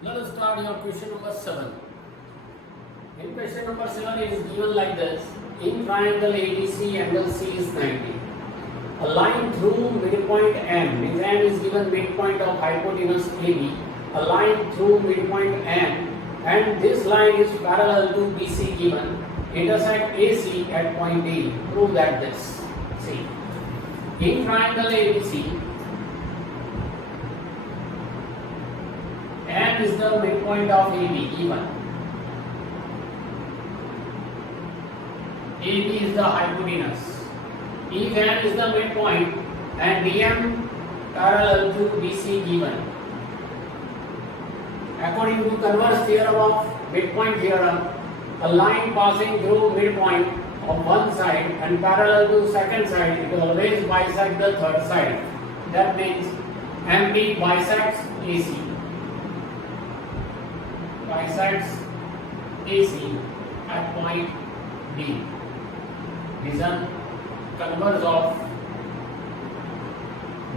Let us start your question number 7. In question number 7 it is given like this. In triangle ABC, angle C is 90. A line through midpoint M. If M is given midpoint of hypotenuse AB. A line through midpoint M and this line is parallel to BC given. Intersect AC at point D. Prove that this. See. In triangle ABC, M is the midpoint of AB given. AB is the hypotenuse. If M is the midpoint and DM parallel to BC given. According to converse theorem of midpoint theorem, a line passing through midpoint of one side and parallel to second side, it will always bisect the third side. That means MD bisects AC. Bisects AC at point D. This is a converse of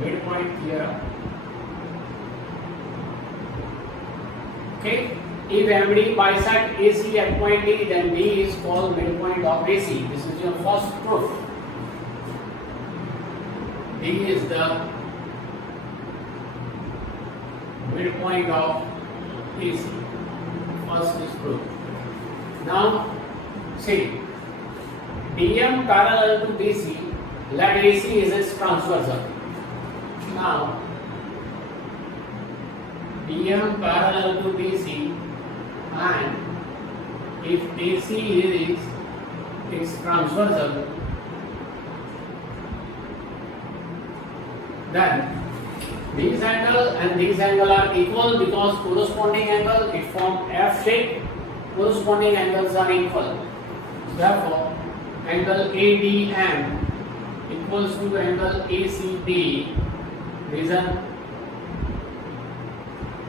midpoint theorem. Okay. If MD bisects AC at point D, then D is called midpoint of AC. This is your first proof. D is the midpoint of AC. First is proved. Now, see, DM parallel to BC, let AC is its transversal. Now, DM parallel to BC, and if AC is its transversal, then these angle and these angle are equal because corresponding angle it form F shape. Corresponding angles are equal. Therefore, angle ADM equals to angle ACD. Reason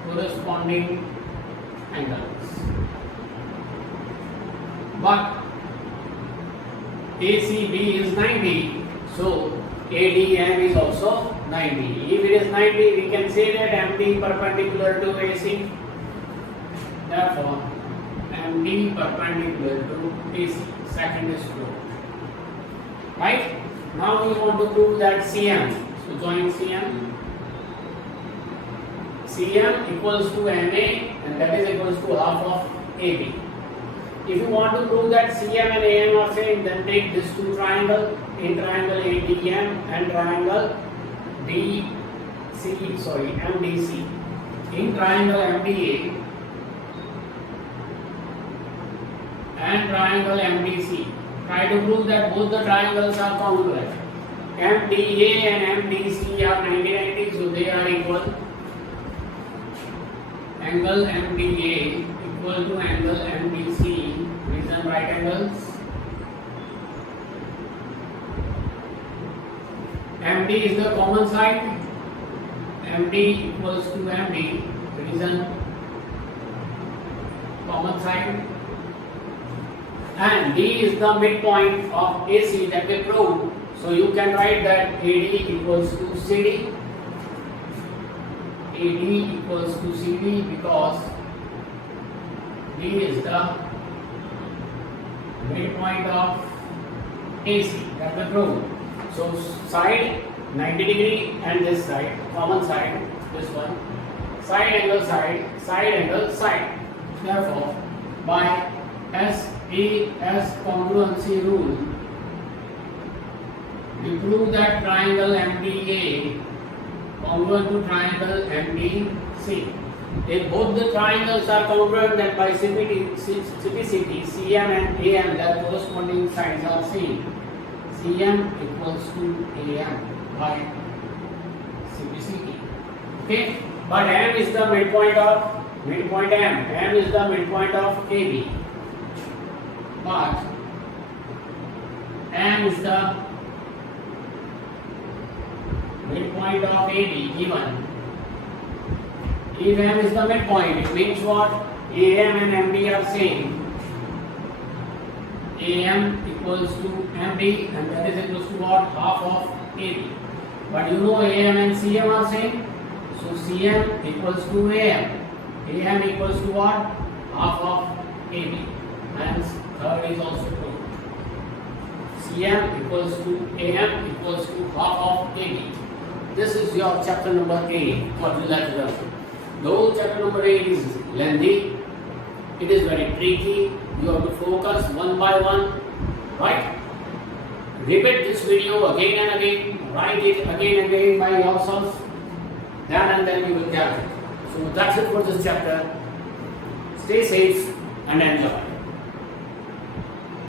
corresponding angles. But ACB is 90, so ADM is also 90. If it is 90, we can say that MD perpendicular to AC. Therefore, MD perpendicular to AC. Second is true. Right? Now we want to prove that CM. So join CM. CM equals to MA and that is equals to half of AB. If you want to prove that CM and AM are same, then take these two triangles. In triangle ADM and triangle MDC. In triangle MDA and triangle MDC, try to prove that both the triangles are congruent. MDA and MDC are 90-90, so they are equal. Angle MDA equal to angle MDC, reason right angles. MD is the common side. MD equals to MD, reason common side. And D is the midpoint of AC that we proved. So you can write that AD equals to CD. AD equals to CD because D is the midpoint of AC that we proved. So side 90 degree and this side, common side, this one, side angle side, side angle side. Therefore, by SAS congruency rule, we prove that triangle MDA congruent to triangle MDC. If both the triangles are congruent, then by CPCT, CM and AM, their corresponding sides are same. CM equals to AM by CPCT. Okay, but M is the midpoint of M. M is the midpoint of AB. But M is the midpoint of AB given. If M is the midpoint, it means what? AM and MD are same. AM equals to MD and that is equals to what? Half of AB. But you know AM and CM are same. So CM equals to AM. AM equals to what? Half of AB. Hence, third is also true. CM equals to AM equals to half of AB. This is your chapter number 8, quadrilateral. Though chapter number 8 is lengthy, it is very tricky. You have to focus one by one, right? Repeat this video again and again, write it again and again by yourself, then and then you will get it. So that's it for this chapter. Stay safe and enjoy.